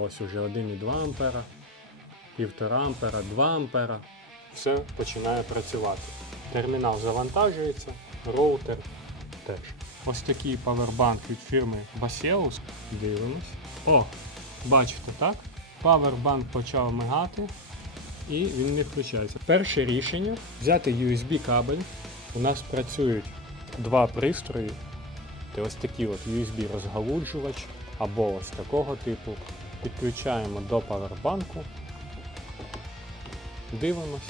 Ось уже 1,2 ампера, 1,5 ампера, 2 ампера. Все починає працювати. Термінал завантажується, роутер теж. Ось такий павербанк від фірми Baseus. Дивимось. О, бачите, так? Павербанк почав мигати і він не включається. Перше рішення взяти USB кабель. У нас працюють два пристрої. Ось такий от USB розгалуджувач або ось такого типу. Підключаємо до павербанку. Дивимось.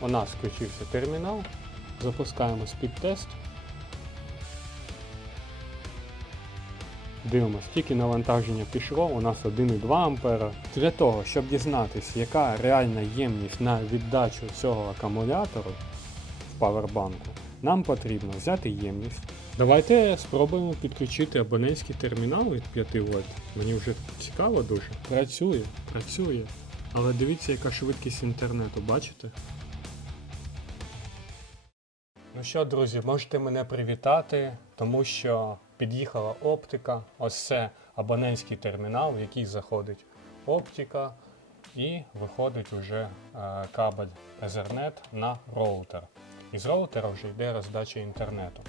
У нас включився термінал. Запускаємо спідтест. Дивимось, тільки навантаження пішло, у нас 1,2 ампера. Для того, щоб дізнатися, яка реальна ємність на віддачу цього акумулятору в павербанку, нам потрібно взяти ємність. Давайте спробуємо підключити абонентський термінал від 5 вольт. Мені вже цікаво дуже. Працює, працює. Але дивіться, яка швидкість інтернету, бачите? Ну що, друзі, можете мене привітати, тому що під'їхала оптика. Ось це абонентський термінал, в який заходить оптика, і виходить уже е, кабель Ethernet на роутер. І з роутера вже йде роздача інтернету.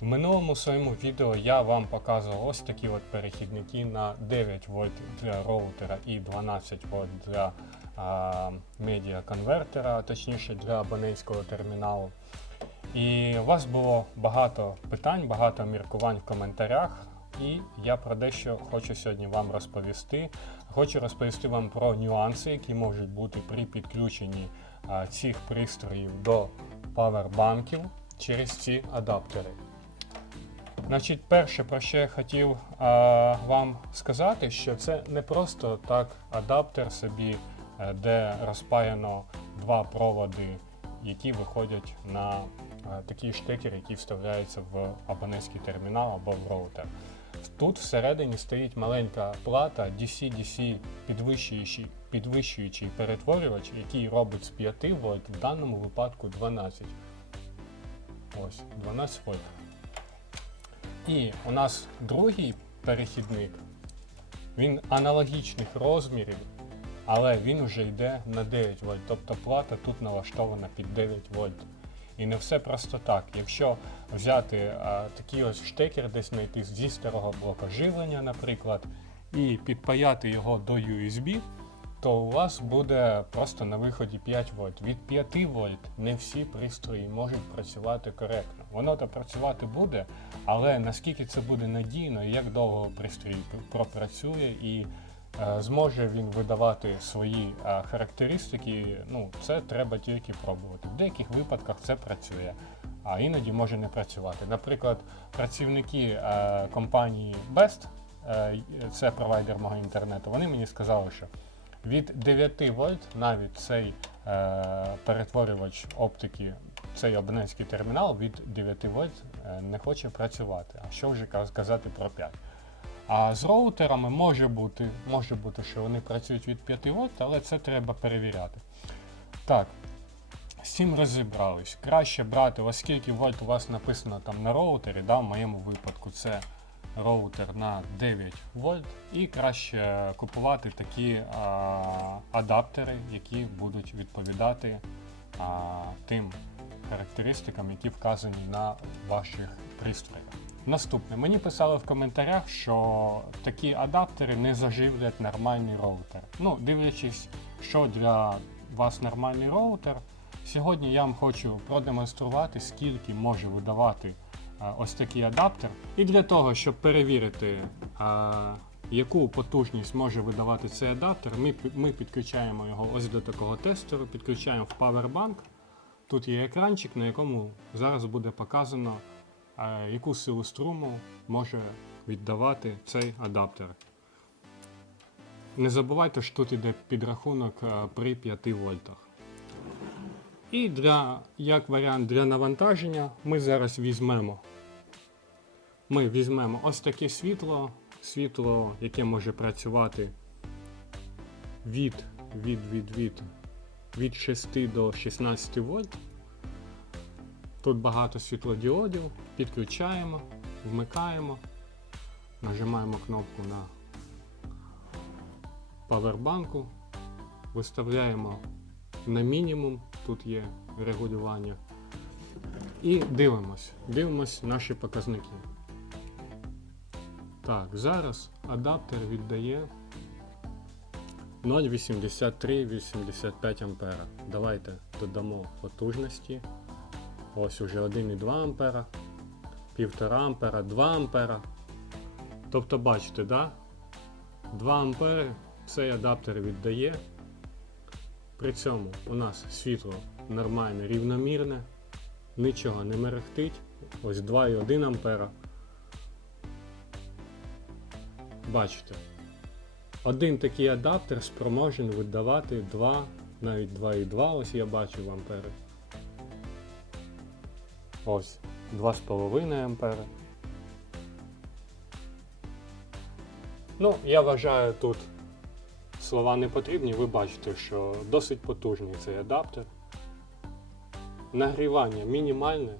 В минулому своєму відео я вам показував ось такі от перехідники на 9 вольт для роутера і 12 вольт для а, медіаконвертера, точніше для абонентського терміналу. І у вас було багато питань, багато міркувань в коментарях. І я про дещо хочу сьогодні вам розповісти. Хочу розповісти вам про нюанси, які можуть бути при підключенні а, цих пристроїв до павербанків через ці адаптери. Значить, перше, про що я хотів а, вам сказати, що це не просто так адаптер собі, е, де розпаяно два проводи, які виходять на е, такий штекер, який вставляється в абонентський термінал або в роутер. Тут всередині стоїть маленька плата DC-DC підвищуючий, підвищуючий перетворювач, який робить з 5 вольт, в даному випадку 12. Ось, 12 вольт. І у нас другий перехідник, він аналогічних розмірів, але він вже йде на 9 вольт. Тобто плата тут налаштована під 9 вольт. І не все просто так. Якщо взяти а, такий ось штекер, десь знайти зі старого блока живлення, наприклад, і підпаяти його до USB, то у вас буде просто на виході 5 вольт. Від 5 вольт не всі пристрої можуть працювати коректно. Воно то працювати буде, але наскільки це буде надійно і як довго пристрій пропрацює і е, зможе він видавати свої е, характеристики, ну це треба тільки пробувати. В деяких випадках це працює, а іноді може не працювати. Наприклад, працівники е, компанії Best, е, це провайдер мого інтернету, вони мені сказали, що від 9 вольт навіть цей е, перетворювач оптики, цей абонентський термінал від 9 вольт е, не хоче працювати. А що вже казати про 5? А з роутерами може бути, може бути, що вони працюють від 5 вольт, але це треба перевіряти. Так, з цим розібрались. Краще брати, оскільки вольт у вас написано там на роутері, да, в моєму випадку це роутер на 9 вольт, і краще купувати такі а, адаптери, які будуть відповідати а, тим характеристикам, які вказані на ваших пристроях. Наступне, мені писали в коментарях, що такі адаптери не заживлять нормальний роутер. Ну, дивлячись, що для вас нормальний роутер, сьогодні я вам хочу продемонструвати, скільки може видавати а, ось такий адаптер. І для того, щоб перевірити, а, яку потужність може видавати цей адаптер, ми підключаємо його ось до такого тестеру, підключаємо в Powerbank. Тут є екранчик, на якому зараз буде показано, е, яку силу струму може віддавати цей адаптер. Не забувайте, що тут іде підрахунок е, при 5 вольтах. І для, як варіант для навантаження ми зараз візьмемо. Ми візьмемо ось таке світло, світло, яке може працювати від, від, від, від, від 6 до 16 вольт. Тут багато світлодіодів, підключаємо, вмикаємо. нажимаємо кнопку на павербанку, виставляємо на мінімум, тут є регулювання. І дивимось. Дивимось наші показники. Так, зараз адаптер віддає 0,83-85 ампера. Давайте додамо потужності. Ось уже 1,2 ампера, 1,5 ампера, 2 ампера. Тобто бачите, да? 2 ампери цей адаптер віддає. При цьому у нас світло нормальне, рівномірне, нічого не мерехтить. Ось 2,1 ампера. Бачите. Один такий адаптер спроможен видавати 2, навіть 2,2, ось я бачу в ампери. Ось 2,5 ампери. Ну, я вважаю тут слова не потрібні, ви бачите, що досить потужний цей адаптер. Нагрівання мінімальне,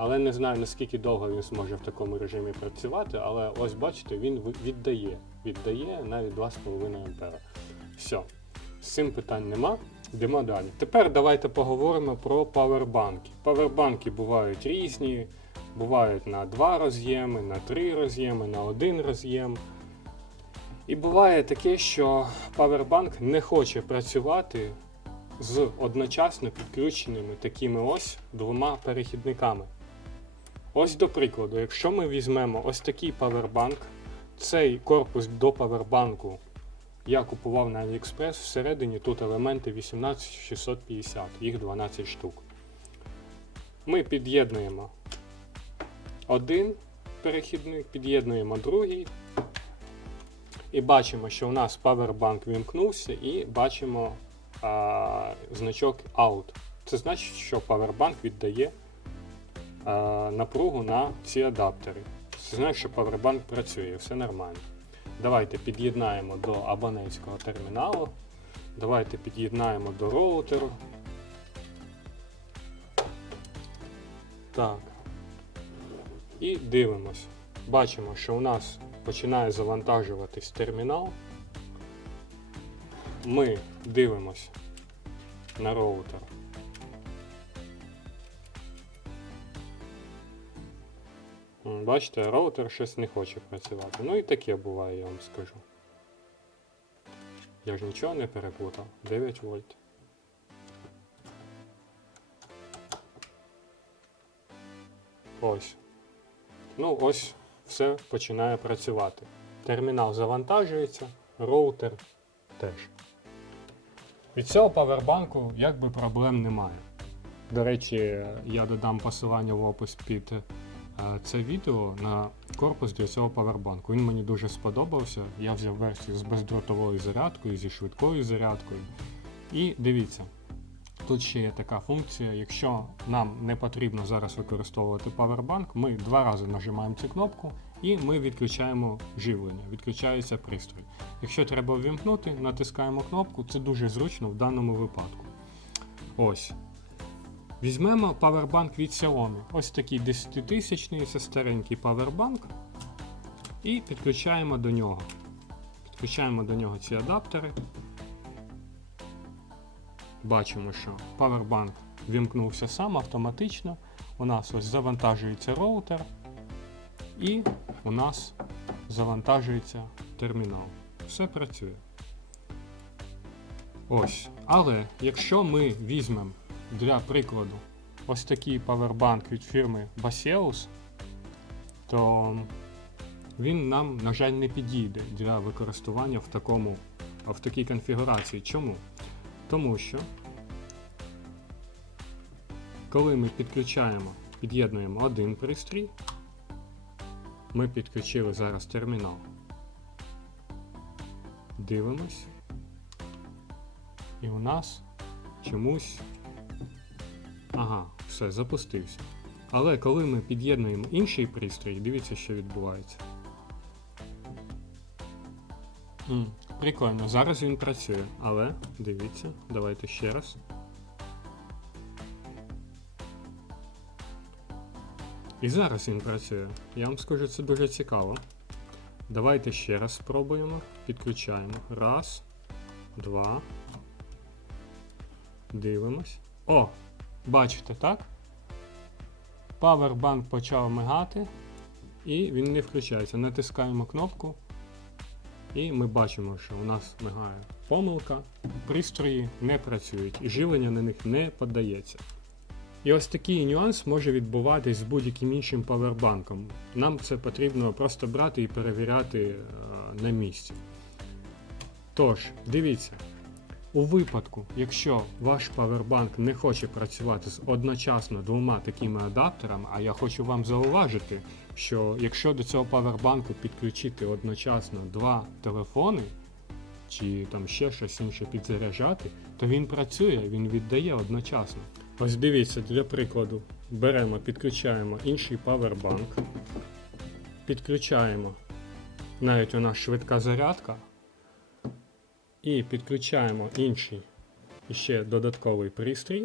але не знаю наскільки довго він зможе в такому режимі працювати, але ось бачите, він віддає. Віддає навіть 2,5 ампера. Все, з цим питань нема. Йдемо далі. Тепер давайте поговоримо про павербанки. Павербанки бувають різні, бувають на 2 роз'єми, на 3 роз'єми, на 1 роз'єм. І буває таке, що павербанк не хоче працювати з одночасно підключеними такими ось двома перехідниками. Ось до прикладу, якщо ми візьмемо ось такий павербанк, цей корпус до павербанку я купував на AliExpress, всередині тут елементи 18650, їх 12 штук. Ми під'єднуємо один перехідник, під'єднуємо другий. І бачимо, що у нас павербанк вімкнувся, і бачимо а, значок Out. Це значить, що павербанк віддає напругу на ці адаптери. Значить, що павербанк працює, все нормально. Давайте під'єднаємо до абонентського терміналу. Давайте під'єднаємо до роутеру. Так. І дивимось. Бачимо, що у нас починає завантажуватись термінал. Ми дивимось на роутер. Бачите, роутер щось не хоче працювати. Ну і таке буває, я вам скажу. Я ж нічого не переплутав. 9 вольт. Ось. Ну, ось все починає працювати. Термінал завантажується, роутер теж. Від цього павербанку якби проблем немає. До речі, я додам посилання в опис під це відео на корпус для цього павербанку. Він мені дуже сподобався. Я взяв версію з бездротовою зарядкою, зі швидкою зарядкою. І дивіться, тут ще є така функція. Якщо нам не потрібно зараз використовувати павербанк, ми два рази нажимаємо цю кнопку і ми відключаємо живлення, відключається пристрій. Якщо треба ввімкнути, натискаємо кнопку, це дуже зручно в даному випадку. Ось. Візьмемо павербанк від Xiaomi. Ось такий 10-тисячний, це старенький павербанк. І підключаємо до нього. Підключаємо до нього ці адаптери. Бачимо, що павербанк вімкнувся сам автоматично. У нас ось завантажується роутер. І у нас завантажується термінал. Все працює. Ось. Але якщо ми візьмемо для прикладу ось такий павербанк від фірми Baseus, то він нам, на жаль, не підійде для використання в, такому, в такій конфігурації. Чому? Тому що, коли ми підключаємо, під'єднуємо один пристрій, ми підключили зараз термінал. Дивимось. І у нас чомусь. Ага, все, запустився. Але коли ми під'єднуємо інший пристрій, дивіться, що відбувається. М, прикольно, зараз він працює, але дивіться, давайте ще раз. І зараз він працює. Я вам скажу, це дуже цікаво. Давайте ще раз спробуємо. Підключаємо. Раз, два. Дивимось. О! Бачите, так? Powerbank почав мигати. І він не включається. Натискаємо кнопку. І ми бачимо, що у нас мигає помилка. Пристрої не працюють, і живлення на них не подається. І ось такий нюанс може відбуватись з будь-яким іншим павербанком. Нам це потрібно просто брати і перевіряти е, на місці. Тож, дивіться, у випадку, якщо ваш павербанк не хоче працювати з одночасно двома такими адаптерами, а я хочу вам зауважити, що якщо до цього павербанку підключити одночасно два телефони, чи там ще щось інше підзаряджати, то він працює, він віддає одночасно. Ось дивіться, для прикладу, беремо, підключаємо інший павербанк, підключаємо. Навіть у нас швидка зарядка, і підключаємо інший ще додатковий пристрій,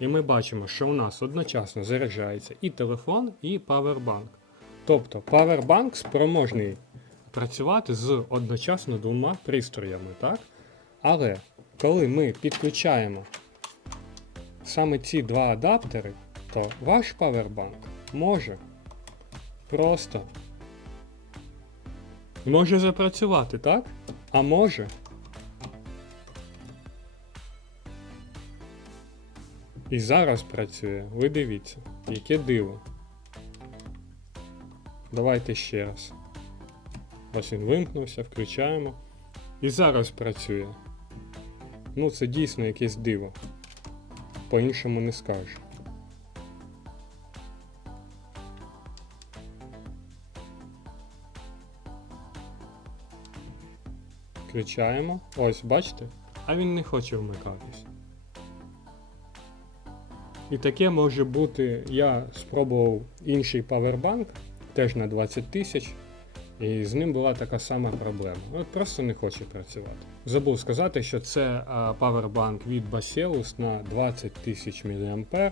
і ми бачимо, що у нас одночасно заряджається і телефон, і павербанк. Тобто павербанк спроможний працювати з одночасно двома пристроями, так? Але коли ми підключаємо саме ці два адаптери, то ваш павербанк може просто може запрацювати, так? А може. І зараз працює. Ви дивіться, яке диво. Давайте ще раз. Ось він вимкнувся, включаємо. І зараз працює. Ну, це дійсно якесь диво. По-іншому не скажеш. Включаємо. Ось, бачите? А він не хоче вмикатись. І таке може бути, я спробував інший павербанк, теж на 20 тисяч, і з ним була така сама проблема. От просто не хоче працювати. Забув сказати, що це павербанк від Baseus на 20 тисяч мА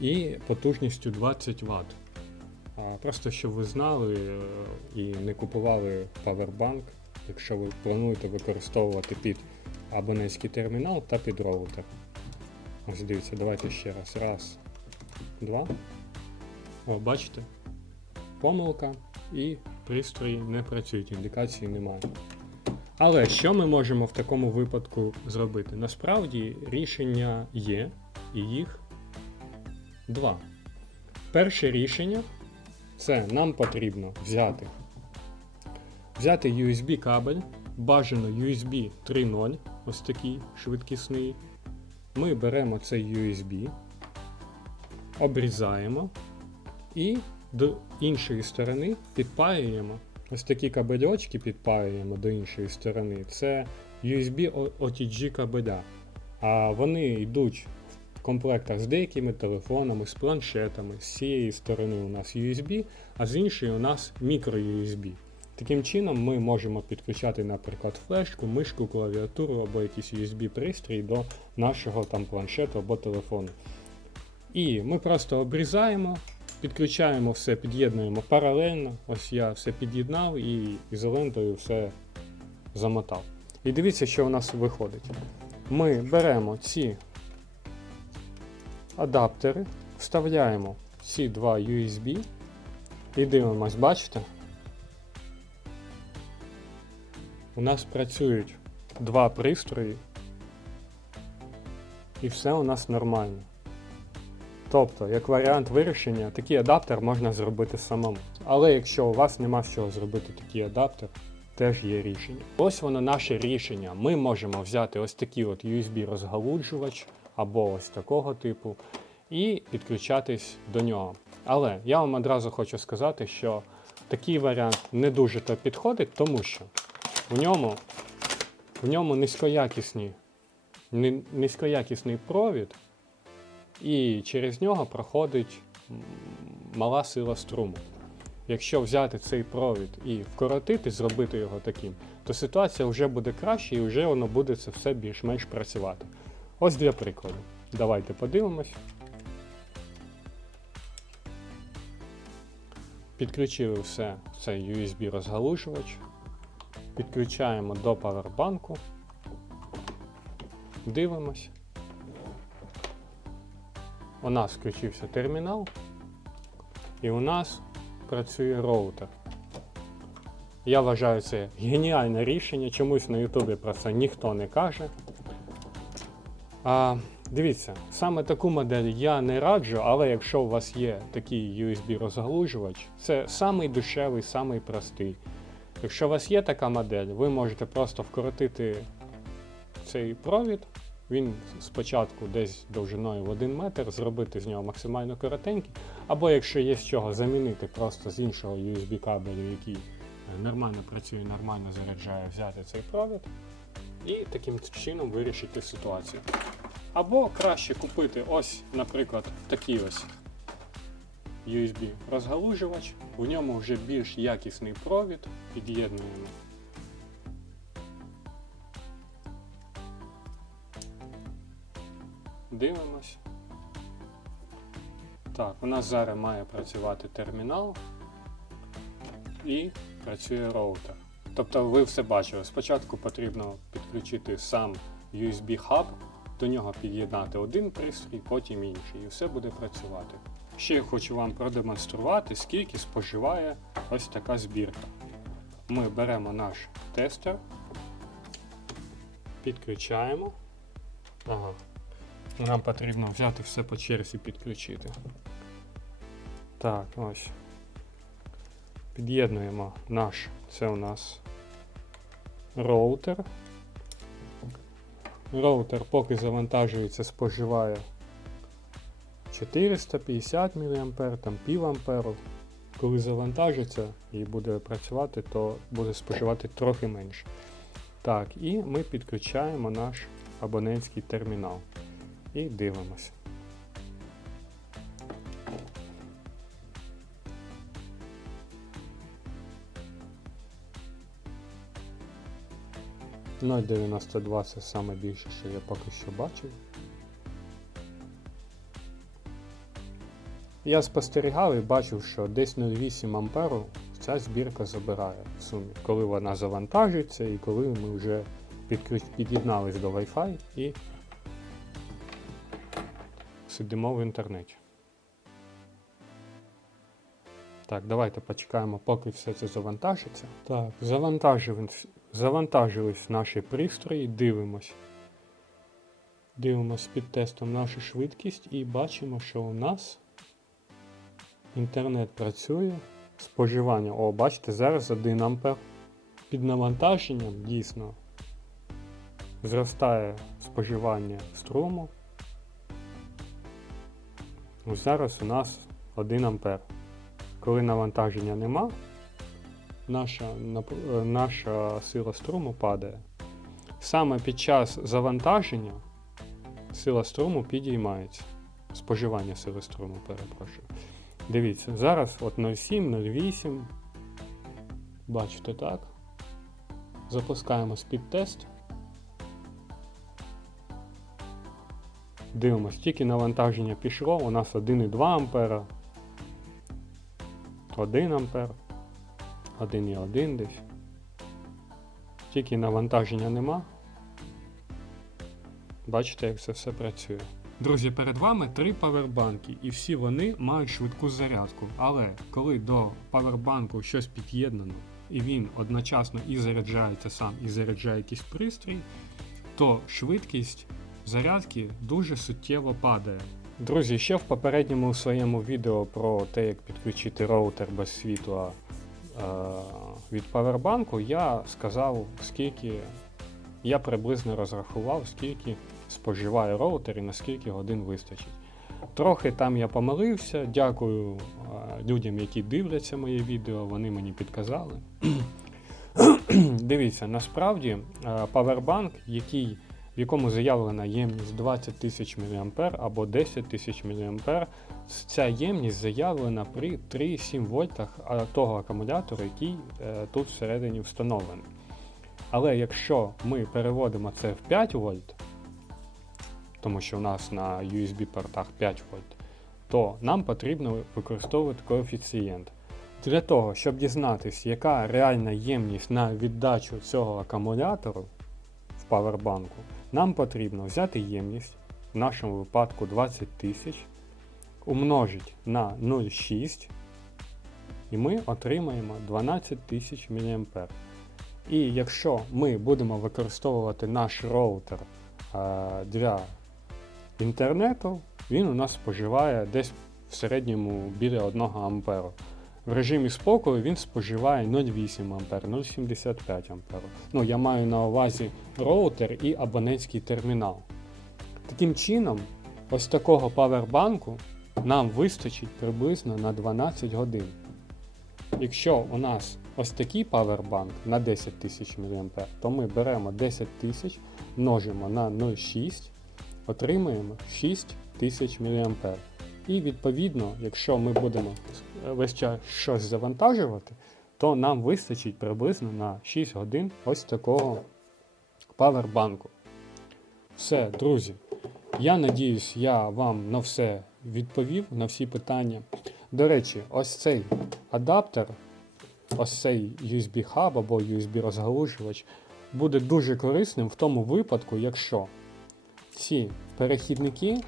і потужністю 20 Вт. Просто щоб ви знали е, і не купували павербанк, якщо ви плануєте використовувати під абонентський термінал та під роутер. Ось дивіться, давайте ще раз. Раз, два. О, бачите? Помилка і пристрої не працюють, індикації немає. Але що ми можемо в такому випадку зробити? Насправді рішення є, і їх два. Перше рішення це нам потрібно взяти, взяти USB кабель, бажано USB 3.0, ось такий швидкісний. Ми беремо цей USB, обрізаємо і до іншої сторони підпаюємо. Ось такі кабельочки підпаюємо до іншої сторони. Це USB OTG кабеля. А вони йдуть в комплектах з деякими телефонами, з планшетами. З цієї сторони у нас USB, а з іншої у нас мікро-USB. Таким чином ми можемо підключати, наприклад, флешку, мишку, клавіатуру або якийсь USB-пристрій до нашого там планшету або телефону. І ми просто обрізаємо, підключаємо все, під'єднуємо паралельно. Ось я все під'єднав і ізолентою все замотав. І дивіться, що у нас виходить. Ми беремо ці адаптери, вставляємо ці два USB і дивимось, бачите? У нас працюють два пристрої, і все у нас нормально. Тобто, як варіант вирішення, такий адаптер можна зробити самому. Але якщо у вас нема з чого зробити такий адаптер, теж є рішення. Ось воно наше рішення. Ми можемо взяти ось такий от USB-розгалуджувач або ось такого типу і підключатись до нього. Але я вам одразу хочу сказати, що такий варіант не дуже то підходить, тому що в ньому, в ньому низькоякісні, низькоякісний провід, і через нього проходить мала сила струму. Якщо взяти цей провід і вкоротити, зробити його таким, то ситуація вже буде краще і вже воно буде це все більш-менш працювати. Ось для прикладу. Давайте подивимось. Підключили все цей USB розгалужувач. Підключаємо до павербанку. Дивимось. У нас включився термінал. І у нас працює роутер. Я вважаю це геніальне рішення. Чомусь на Ютубі про це ніхто не каже. А, дивіться, саме таку модель я не раджу, але якщо у вас є такий USB-розгалужувач, це самий дешевий, самий простий. Якщо у вас є така модель, ви можете просто вкоротити цей провід. Він спочатку десь довжиною в 1 метр, зробити з нього максимально коротенький, або якщо є з чого замінити просто з іншого USB кабелю, який е, нормально працює, нормально заряджає, взяти цей провід і таким чином вирішити ситуацію. Або краще купити ось, наприклад, такий ось USB розгалужувач, в ньому вже більш якісний провід, під'єднуємо. Дивимось. Так, у нас зараз має працювати термінал і працює роутер. Тобто ви все бачили. Спочатку потрібно підключити сам USB хаб, до нього під'єднати один пристрій, потім інший, і все буде працювати. Ще я хочу вам продемонструвати, скільки споживає ось така збірка. Ми беремо наш тестер, підключаємо. Ага. Нам потрібно взяти все по черзі підключити. Так, ось. Під'єднуємо наш, це у нас роутер. Роутер, поки завантажується, споживає 450 мА, там пів амперу. Коли завантажиться і буде працювати, то буде споживати трохи менше. Так, і ми підключаємо наш абонентський термінал і дивимось. Ну, 92 це саме більше, що я поки що бачив. Я спостерігав і бачив, що десь 0,8 амперу ця збірка забирає в сумі, коли вона завантажується і коли ми вже під'єднались до Wi-Fi і сидимо в інтернеті. Так, давайте почекаємо, поки все це завантажиться. Так, завантажили- завантажились наші пристрої, дивимось. Дивимось під тестом нашу швидкість і бачимо, що у нас інтернет працює. Споживання. О, бачите, зараз 1 ампер. Під навантаженням дійсно зростає споживання струму. Ось зараз у нас 1 ампер. Коли навантаження нема, наша, е, наша сила струму падає. Саме під час завантаження сила струму підіймається. Споживання сили струму, перепрошую. Дивіться, зараз от 0,7, 0,8. Бачите так. Запускаємо спідтест. Дивимось, тільки навантаження пішло, у нас 1,2 ампера, 1 ампер, 1,1 десь. Тільки навантаження нема. Бачите, як це все працює. Друзі, перед вами три павербанки, і всі вони мають швидку зарядку. Але коли до павербанку щось під'єднано, і він одночасно і заряджається сам, і заряджає якийсь пристрій, то швидкість зарядки дуже суттєво падає. Друзі, ще в попередньому своєму відео про те, як підключити роутер без світла е, від павербанку, я сказав, скільки я приблизно розрахував, скільки споживає роутер і на скільки годин вистачить. Трохи там я помилився. Дякую е, людям, які дивляться моє відео, вони мені підказали. Дивіться, насправді е, павербанк, який, в якому заявлена ємність 20 тисяч мА або 10 тисяч мА, ця ємність заявлена при 3,7 вольтах того акумулятора, який е, тут всередині встановлений. Але якщо ми переводимо це в 5 вольт, тому що у нас на USB портах 5 вольт, то нам потрібно використовувати коефіцієнт. Для того, щоб дізнатися, яка реальна ємність на віддачу цього акумулятору в павербанку, нам потрібно взяти ємність, в нашому випадку 20 тисяч, умножити на 0,6 і ми отримаємо 12 тисяч мА. І якщо ми будемо використовувати наш роутер е, для інтернету, він у нас споживає десь в середньому біля 1 А. В режимі спокою він споживає 0,8 А, 0,75 А. Ну, я маю на увазі роутер і абонентський термінал. Таким чином, ось такого павербанку нам вистачить приблизно на 12 годин. Якщо у нас ось такий павербанк на 10 тисяч мА, то ми беремо 10 тисяч, множимо на 0,6, отримуємо 6 тисяч мА. І відповідно, якщо ми будемо весь час щось завантажувати, то нам вистачить приблизно на 6 годин ось такого павербанку. Все, друзі. Я надіюсь, я вам на все відповів, на всі питання. До речі, ось цей адаптер, ось цей USB хаб або USB розгалужувач буде дуже корисним в тому випадку, якщо ці перехідники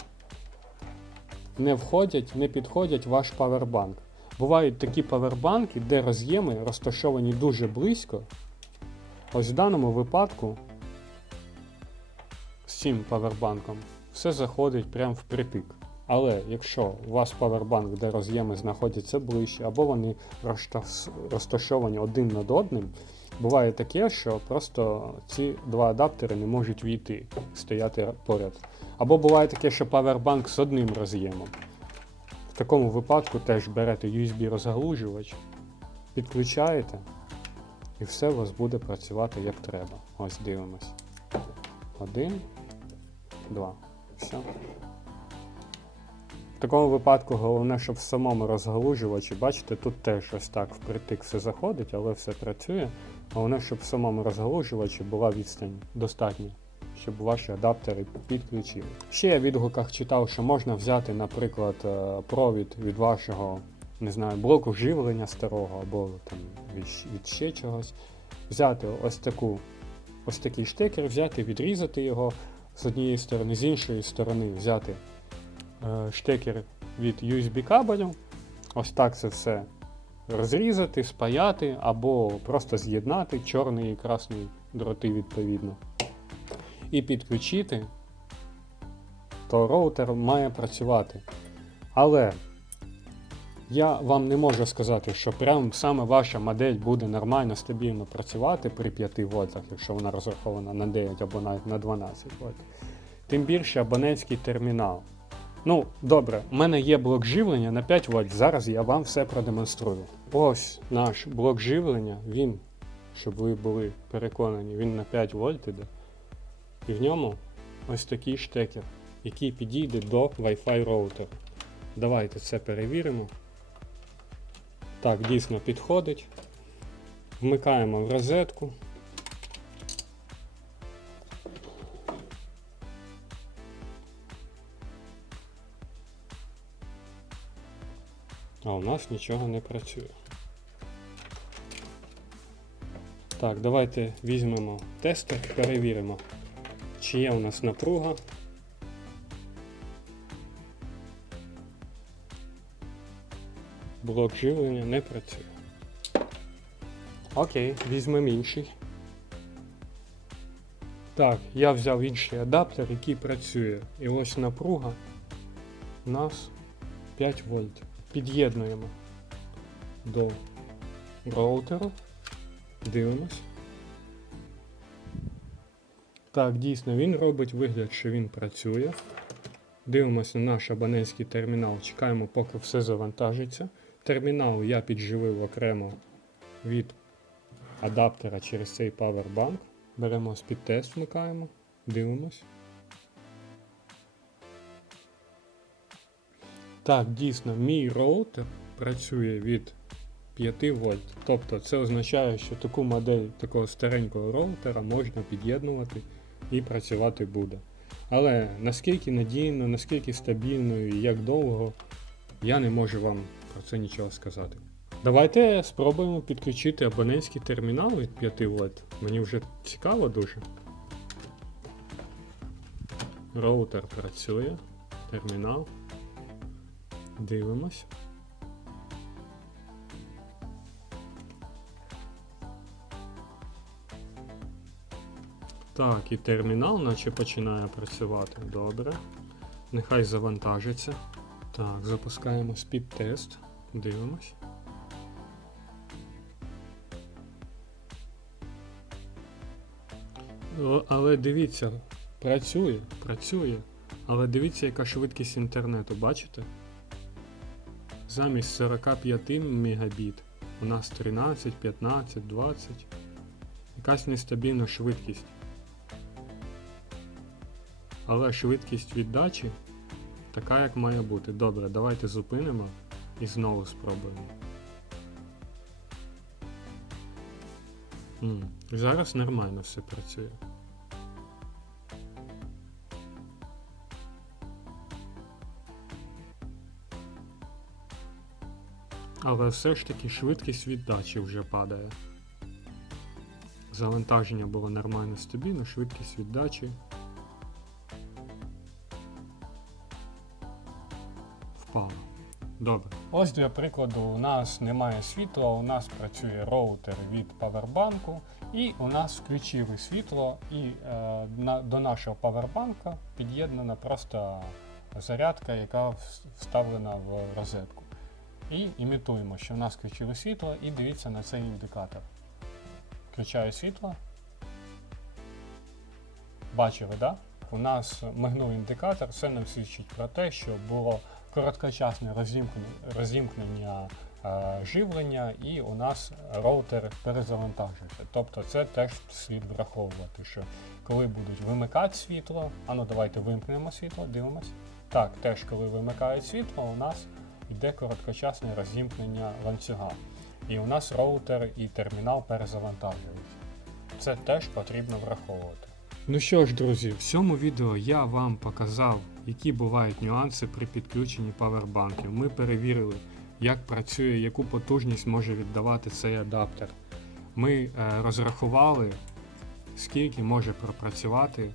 не входять, не підходять в ваш павербанк. Бувають такі павербанки, де роз'єми розташовані дуже близько. Ось в даному випадку з цим павербанком все заходить прямо впритик. Але якщо у вас павербанк, де роз'єми знаходяться ближче, або вони розташовані один над одним, буває таке, що просто ці два адаптери не можуть війти, стояти поряд. Або буває таке, що павербанк з одним роз'ємом. В такому випадку теж берете USB розгалужувач, підключаєте, і все у вас буде працювати як треба. Ось дивимось. Один, два. Все. В такому випадку головне, щоб в самому розгалужувачі, бачите, тут теж ось так впритик все заходить, але все працює. Головне, щоб в самому розгалужувачі була відстань достатня, щоб ваші адаптери підключили. Ще я в відгуках читав, що можна взяти, наприклад, е, провід від вашого не знаю, блоку живлення старого або там від, ще чогось. Взяти ось таку, ось такий штекер, взяти, відрізати його з однієї сторони, з іншої сторони взяти штекер від USB кабелю. Ось так це все розрізати, спаяти або просто з'єднати чорний і красний дроти відповідно. І підключити, то роутер має працювати. Але я вам не можу сказати, що прям саме ваша модель буде нормально, стабільно працювати при 5 вольтах, якщо вона розрахована на 9 або навіть на 12 вольт. Тим більше абонентський термінал. Ну, добре, у мене є блок живлення на 5 вольт. Зараз я вам все продемонструю. Ось наш блок живлення, він, щоб ви були переконані, він на 5 вольт іде. І в ньому ось такий штекер, який підійде до Wi-Fi роутера. Давайте це перевіримо. Так, дійсно підходить. Вмикаємо в розетку. У нас нічого не працює. Так, давайте візьмемо тестер, перевіримо, чи є у нас напруга. Блок живлення не працює. Окей, візьмемо інший. Так, я взяв інший адаптер, який працює. І ось напруга у нас 5 вольт. Під'єднуємо до роутеру. Дивимось. Так, дійсно, він робить вигляд, що він працює. Дивимося на наш абонентський термінал. Чекаємо, поки все завантажиться. Термінал я підживив окремо від адаптера через цей Powerbank. Беремо під тест, вмикаємо, дивимось. Так, дійсно, мій роутер працює від 5 вольт. Тобто це означає, що таку модель такого старенького роутера можна під'єднувати і працювати буде. Але наскільки надійно, наскільки стабільно і як довго, я не можу вам про це нічого сказати. Давайте спробуємо підключити абонентський термінал від 5 вольт. Мені вже цікаво дуже. Роутер працює. Термінал. Дивимось. Так, і термінал наче починає працювати. Добре. Нехай завантажиться. Так, запускаємо спід-тест. Дивимось. Але дивіться, працює, працює. Але дивіться, яка швидкість інтернету, бачите? Замість 45 мегабіт у нас 13, 15, 20. Якась нестабільна швидкість. Але швидкість віддачі така, як має бути. Добре, давайте зупинимо і знову спробуємо. М, Зараз нормально все працює. Але все ж таки швидкість віддачі вже падає. Завантаження було нормально стабільно, швидкість віддачі впала. Добре. Ось для прикладу, у нас немає світла, у нас працює роутер від павербанку, і у нас включили світло, і е, на, до нашого павербанка під'єднана просто зарядка, яка вставлена в розетку. І імітуємо, що в нас включили світло, і дивіться на цей індикатор. Включаю світло. Бачили, да? У нас мигнув індикатор, це нам свідчить про те, що було короткочасне розімкнення, розімкнення е, живлення, і у нас роутер перезавантажився. Тобто це теж слід враховувати, що коли будуть вимикати світло, а ну давайте вимкнемо світло, дивимось. Так, теж коли вимикають світло, у нас йде короткочасне розімкнення ланцюга. І у нас роутер і термінал перезавантажуються. Це теж потрібно враховувати. Ну що ж, друзі, в цьому відео я вам показав, які бувають нюанси при підключенні павербанків. Ми перевірили, як працює, яку потужність може віддавати цей адаптер. Ми е, розрахували, скільки може пропрацювати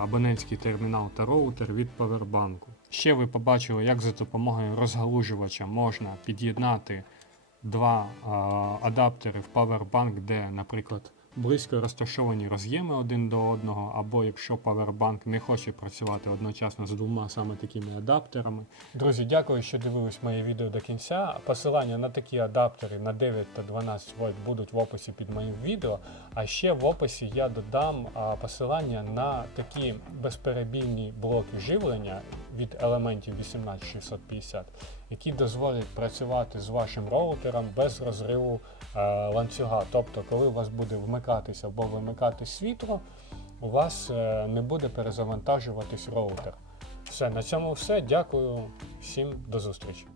абонентський термінал та роутер від павербанку. Ще ви побачили, як за допомогою розгалужувача можна під'єднати два а, адаптери в Powerbank, де, наприклад, близько розташовані роз'єми один до одного, або якщо Powerbank не хоче працювати одночасно з двома саме такими адаптерами. Друзі, дякую, що дивились моє відео до кінця. Посилання на такі адаптери на 9 та 12 вольт будуть в описі під моїм відео. А ще в описі я додам посилання на такі безперебійні блоки живлення від елементів 18650, які дозволять працювати з вашим роутером без розриву е, ланцюга. Тобто, коли у вас буде вмикатися або вимикати світло, у вас е, не буде перезавантажуватись роутер. Все, на цьому все. Дякую всім до зустрічі.